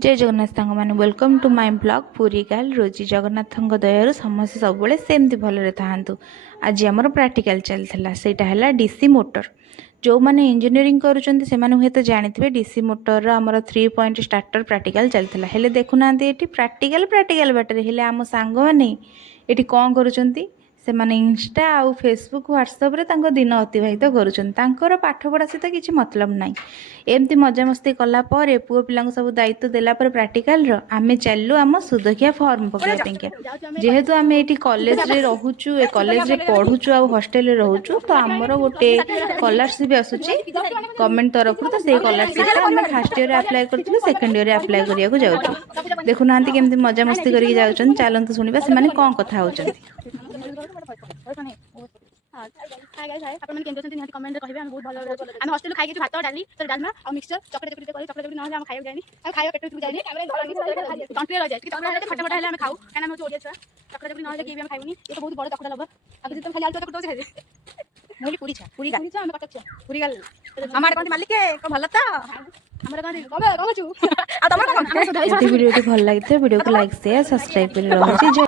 जय जगन्नाथ सांग मैंने वेलकम टू माय ब्लॉग पूरी गाल रोजी जगन्नाथ दयारू समस्त सब सेमती भलरे था। आज आमर प्राक्टिकल चलता से डीसी मोटर जो मैंने इंजीनियरिंग करुँच से तो जानते डीसी मोटर आमर 3 पॉइंट स्टार्टर प्राक्टिकल चलता है देखुना ये प्राक्टिकल प्राक्टिकल बाटर हेले आम सांग मैंने ये कौन करुँच से माने इंस्टा आउ फेसबुक व्हाट्सएप रे तांको दिन अतिबाहित करुछन तांकर पाठ पढ़ा सहित किसी मतलब नाही। एमती मजामस्ती कला पर पुओ पिलांको सब दायित्व देला पर प्रैक्टिकल रो आमे चलु आम सुदखिया फॉर्म पकाय पेंके जेहेतु आमे एठी कॉलेज रे रहूचु ए कॉलेज रे पढुचु आ हॉस्टल रे रहूचु तो हमर गोटे स्कॉलरशिप आसुची गवर्नमेंट तरफ तो से स्कॉलरशिप आमे फर्स्ट ईयर रे अप्लाई करथिलु सेकंड ईयर रे अप्लाई करिया को जाउछु देखु नांती केमती मजामस्ती करिक जाउछन चलंतु सुनिबा से माने कोन कथा होचन। आपण केमती अछंती निहाती कमेंट रे कहिबे हम बहुत भलो हम हॉस्टल खाइ के भात डाली तो डालमा और मिक्सचर चॉकलेट चॉकलेट न हम खाइयो जानी हम खाइयो पेट टूट जानी कंट्री रह जाय कि चॉकलेट खट्टा खट्टा हेले हम खाऊ काना हम ओडिया छुआ चॉकलेट न हेले के भी हम खाइबनी ये तो बहुत बड़ चॉकलेट लबर अब तुम खाली आलू चॉकलेट खाइ मोली पूरी छा हम कटक छा पूरी गाल हमार कोन मालिक के को भलो त हमर कोन कबे कबछु आ तमर कोन हम सुधाई वीडियो भल लगी वीडियो को लाइक शेयर सब्सक्राइब कर।